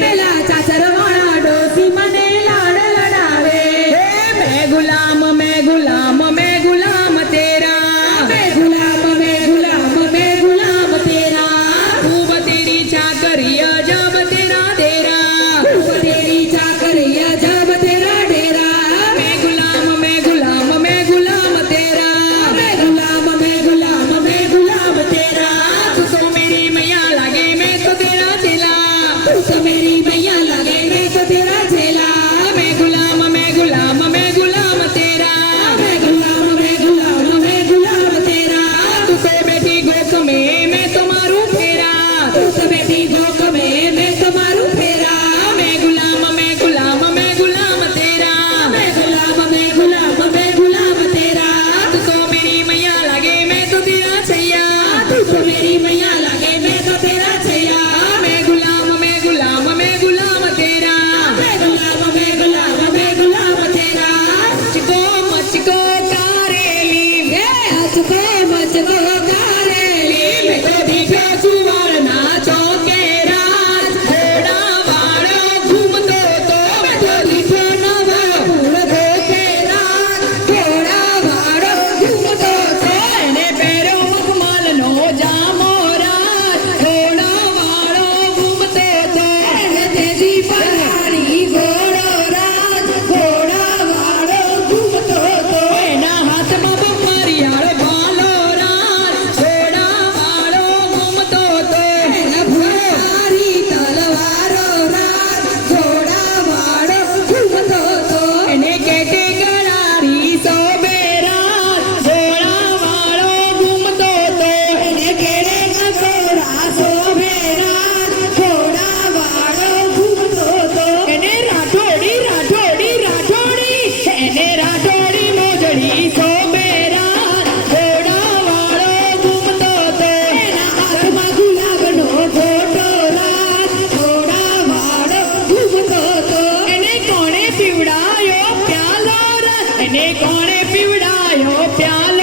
मेला चरवाणा डोसी गुलाम मैं गुलाम मैं गुलाम तेरा। गुलाम मैं गुलाम मैं गुलाम तेरा। खूब तेरी चाकरिया जाब तेरा तेरा खूब तेरी चाकरिया जाब तेरा डेरा। मैं गुलाम मैं गुलाम मैं गुलाम तेरा। गुलाम मैं गुलाम मैं गुलाम तेरा। तू मेरी मैया लागे मैं तो तेरा चेला। तू मेरी Steve. ने कौन पिवड़ा प्याल